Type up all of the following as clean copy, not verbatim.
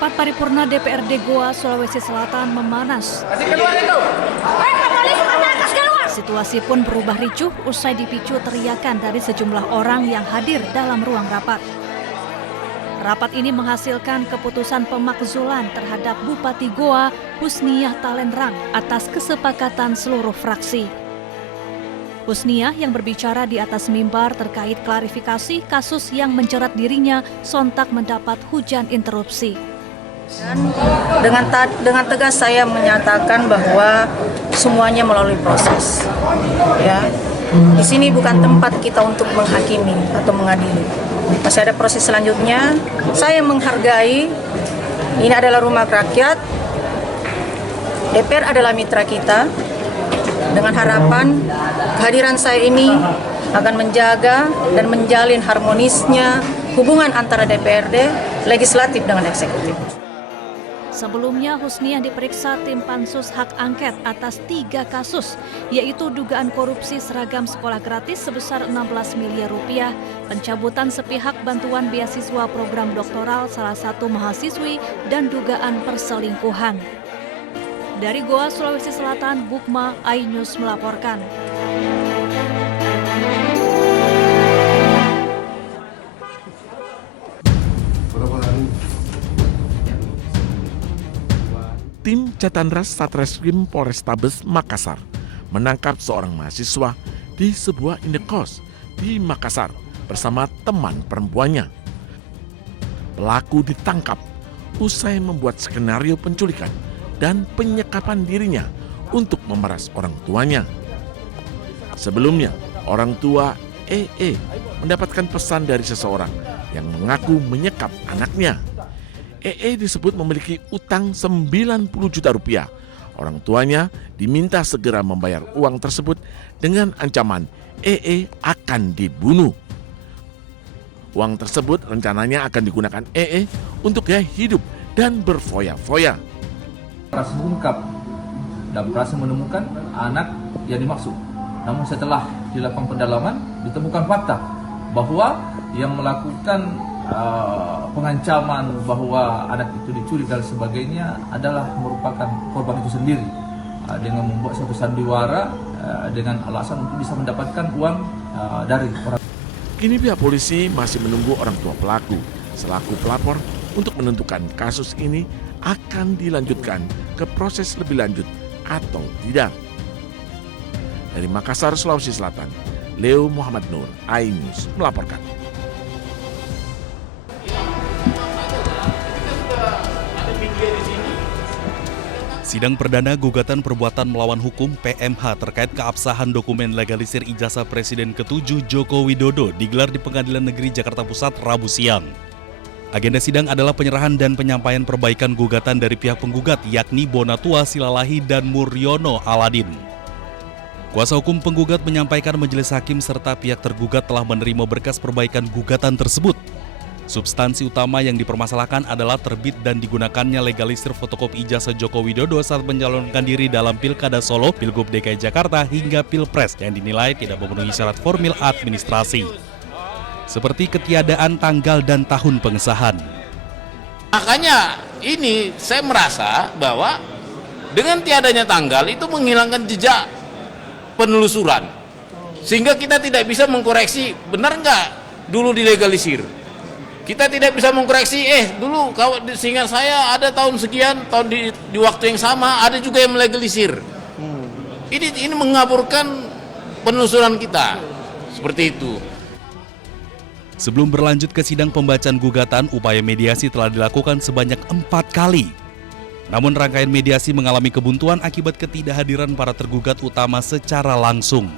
Rapat paripurna DPRD Goa, Sulawesi Selatan memanas. Situasi pun berubah ricuh usai dipicu teriakan dari sejumlah orang yang hadir dalam ruang rapat. Rapat ini menghasilkan keputusan pemakzulan terhadap Bupati Goa, Husniah Talenrang, atas kesepakatan seluruh fraksi. Husniah yang berbicara di atas mimbar terkait klarifikasi kasus yang menjerat dirinya sontak mendapat hujan interupsi. Dengan tegas saya menyatakan bahwa semuanya melalui proses. Ya, di sini bukan tempat kita untuk menghakimi atau mengadili. Masih ada proses selanjutnya. Saya menghargai ini adalah rumah rakyat. DPR adalah mitra kita. Dengan harapan kehadiran saya ini akan menjaga dan menjalin harmonisnya hubungan antara DPRD, legislatif dengan eksekutif. Sebelumnya, Husniah diperiksa tim Pansus Hak Angket atas 3 kasus, yaitu dugaan korupsi seragam sekolah gratis sebesar 16 miliar rupiah, pencabutan sepihak bantuan beasiswa program doktoral salah satu mahasiswi, dan dugaan perselingkuhan. Dari Goa, Sulawesi Selatan, Bukma, iNews melaporkan. Tim Catanras Satreskrim Polrestabes Makassar menangkap seorang mahasiswa di sebuah indekos di Makassar bersama teman perempuannya. Pelaku ditangkap usai membuat skenario penculikan dan penyekapan dirinya untuk memeras orang tuanya. Sebelumnya, orang tua EE mendapatkan pesan dari seseorang yang mengaku menyekap anaknya. EE disebut memiliki utang 90 juta rupiah. Orang tuanya diminta segera membayar uang tersebut dengan ancaman EE akan dibunuh. Uang tersebut rencananya akan digunakan EE untuk gaya hidup dan berfoya-foya. Proses mengungkap dan proses menemukan anak yang dimaksud. Namun setelah dilakukan pendalaman, ditemukan fakta bahwa yang melakukan pengancaman bahwa anak itu dicuri dan sebagainya adalah merupakan korban itu sendiri, dengan membuat suatu sandiwara dengan alasan untuk bisa mendapatkan uang dari orang. Kini pihak polisi masih menunggu orang tua pelaku selaku pelapor untuk menentukan kasus ini akan dilanjutkan ke proses lebih lanjut atau tidak. Dari Makassar, Sulawesi Selatan, Leo Muhammad Nur, iNews melaporkan. Sidang perdana gugatan perbuatan melawan hukum PMH terkait keabsahan dokumen legalisir ijazah Presiden ke-7 Joko Widodo digelar di Pengadilan Negeri Jakarta Pusat Rabu siang. Agenda sidang adalah penyerahan dan penyampaian perbaikan gugatan dari pihak penggugat yakni Bonatua Silalahi dan Muryono Aladin. Kuasa hukum penggugat menyampaikan majelis hakim serta pihak tergugat telah menerima berkas perbaikan gugatan tersebut. Substansi utama yang dipermasalahkan adalah terbit dan digunakannya legalisir fotokopi ijazah Joko Widodo saat mencalonkan diri dalam Pilkada Solo, Pilgub DKI Jakarta hingga Pilpres yang dinilai tidak memenuhi syarat formil administrasi, seperti ketiadaan tanggal dan tahun pengesahan. Makanya ini saya merasa bahwa dengan tiadanya tanggal itu menghilangkan jejak penelusuran, sehingga kita tidak bisa mengkoreksi benar nggak dulu dilegalisir. Kita tidak bisa mengkoreksi, dulu kalau seingat saya ada tahun sekian, tahun di waktu yang sama ada juga yang melegalisir. Ini mengaburkan penelusuran kita, seperti itu. Sebelum berlanjut ke sidang pembacaan gugatan, upaya mediasi telah dilakukan sebanyak 4 kali. Namun rangkaian mediasi mengalami kebuntuan akibat ketidakhadiran para tergugat utama secara langsung.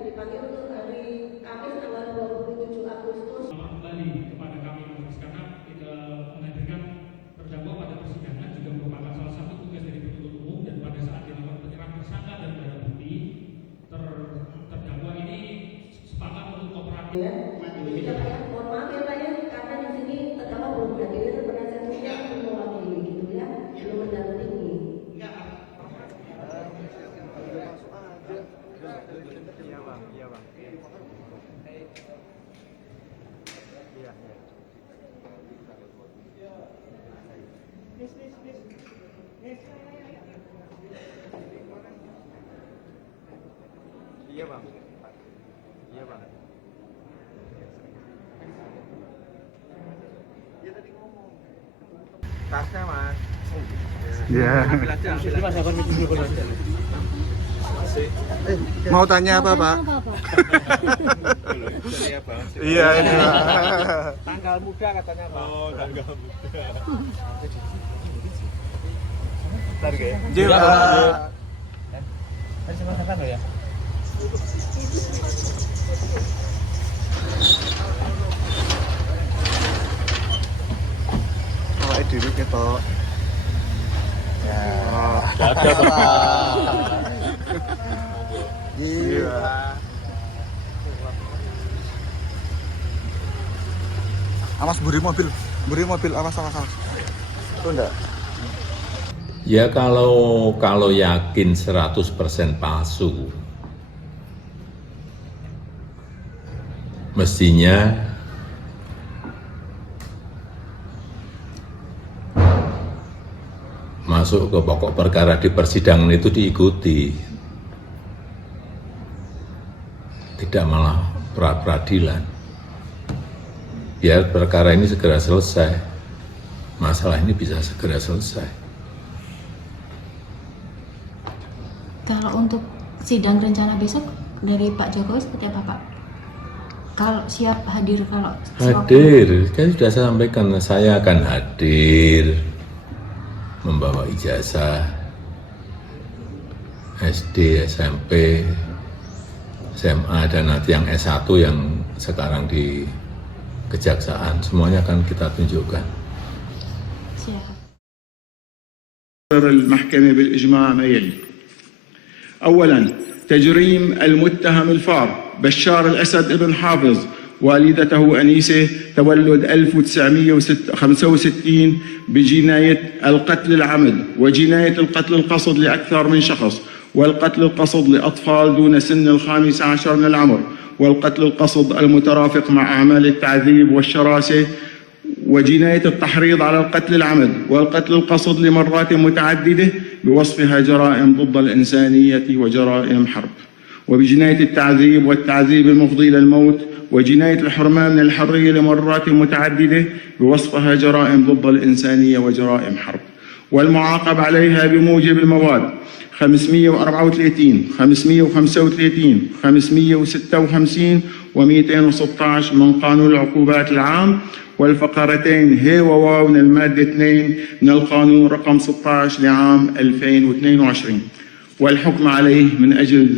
Dipanggil untuk hari Kamis tanggal 27 Agustus Tasnya mas. Ya. Mau tanya apa Pak? Iya ini Pak. Tanggal muda katanya Pak. Oh, tanggal muda. Bentar ya. Jiwa. Tadi sama kan ya? Awake dhewe ketok. Ya. Ada Pak. Iya. Awas buri mobil, awas. Itu enggak? Ya kalau yakin 100% palsu, mestinya masuk ke pokok perkara di persidangan itu diikuti, tidak malah pra-peradilan. Biar perkara ini segera selesai, masalah ini bisa segera selesai. Kalau untuk sidang rencana besok dari Pak Jokowi seperti apa Pak? Kalau siap hadir kalau Hadir, kan sudah saya sampaikan, saya akan hadir membawa ijazah SD, SMP, SMA, dan nanti yang S1 yang sekarang di Kejaksaan, semuanya akan kita tunjukkan. siap. المحكمة بالإجماع ما يلي: أولا تجريم المتهم الفار بشار الأسد ابن حافظ والدته أنيسة تولد 1965 بجناية القتل العمد وجناية القتل القصد لأكثر من شخص والقتل القصد لأطفال دون سن 15 من العمر والقتل القصد المترافق مع أعمال التعذيب والشراسة وجناية التحريض على القتل العمد والقتل القصد لمرات متعددة بوصفها جرائم ضد الإنسانية وجرائم حرب، وبجناية التعذيب والتعذيب المفضي إلى الموت وجناية الحرمان من الحرية لمرات متعددة بوصفها جرائم ضد الإنسانية وجرائم حرب، والمعاقب عليها بموجب المواد 534 535 556 و216 من قانون العقوبات العام والفقرتين ه وواو من المادة 2 من القانون رقم 16 لعام 2022 والحكم عليه من أجل